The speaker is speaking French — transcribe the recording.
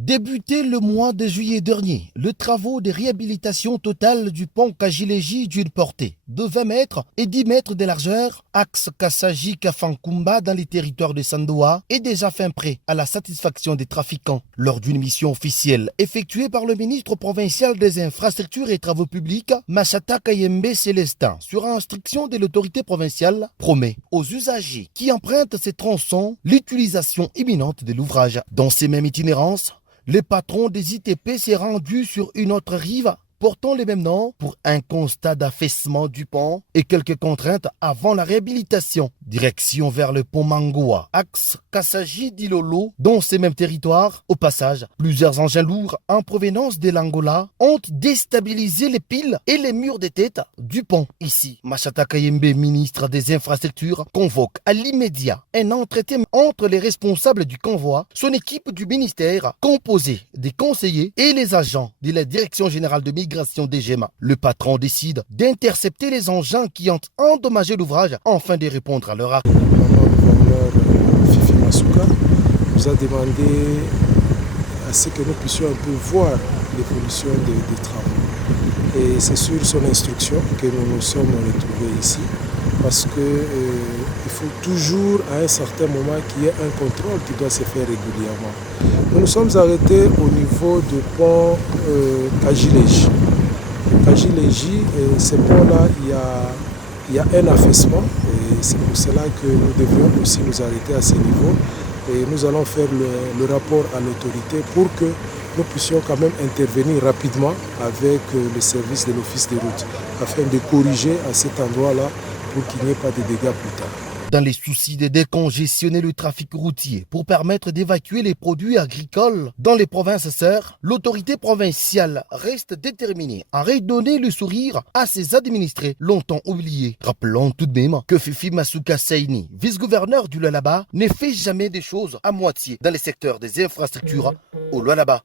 Débuté le mois de juillet dernier, le travaux de réhabilitation totale du pont Kajileji d'une portée de 20 mètres et 10 mètres de largeur, axe Kassaji-Kafankumba dans les territoires de Sandoa, est déjà fin prêt à la satisfaction des trafiquants. Lors d'une mission officielle effectuée par le ministre provincial des Infrastructures et Travaux Publics, Machata Kayembe Célestin, sur instruction de l'autorité provinciale, promet aux usagers qui empruntent ces tronçons l'utilisation imminente de l'ouvrage. Dans ces mêmes itinérances, le patron des ITP s'est rendu sur une autre rive portant les mêmes noms pour un constat d'affaissement du pont et quelques contraintes avant la réhabilitation. Direction vers le pont Mangoa, axe Kassaji-Dilolo, dans ces mêmes territoires. Au passage, plusieurs engins lourds en provenance de l'Angola ont déstabilisé les piles et les murs de tête du pont. Ici, Machata Kayembe, ministre des Infrastructures, convoque à l'immédiat un entretien entre les responsables du convoi, son équipe du ministère, composée des conseillers et les agents de la Direction générale de migration des GEMA. Le patron décide d'intercepter les engins qui ont endommagé l'ouvrage afin de répondre à leur acte. Le gouverneur Fifi Masuka nous a demandé à ce que nous puissions un peu voir l'évolution des travaux. Et c'est sur son instruction que nous nous sommes retrouvés ici, parce qu'il faut toujours à un certain moment qu'il y ait un contrôle qui doit se faire régulièrement. Nous nous sommes arrêtés au niveau du pont Kajileji. Kajileji, ce pont-là, il y a un affaissement et c'est pour cela que nous devrions aussi nous arrêter à ce niveau. Et nous allons faire le rapport à l'autorité pour que nous puissions quand même intervenir rapidement avec le service de l'office des routes afin de corriger à cet endroit-là pour qu'il n'y ait pas de dégâts plus tard. Dans les soucis de décongestionner le trafic routier pour permettre d'évacuer les produits agricoles dans les provinces sœurs, l'autorité provinciale reste déterminée à redonner le sourire à ses administrés longtemps oubliés. Rappelons tout de même que Fifi Masuka Saini, vice-gouverneur du Lualaba, ne fait jamais des choses à moitié dans les secteurs des infrastructures au Lualaba.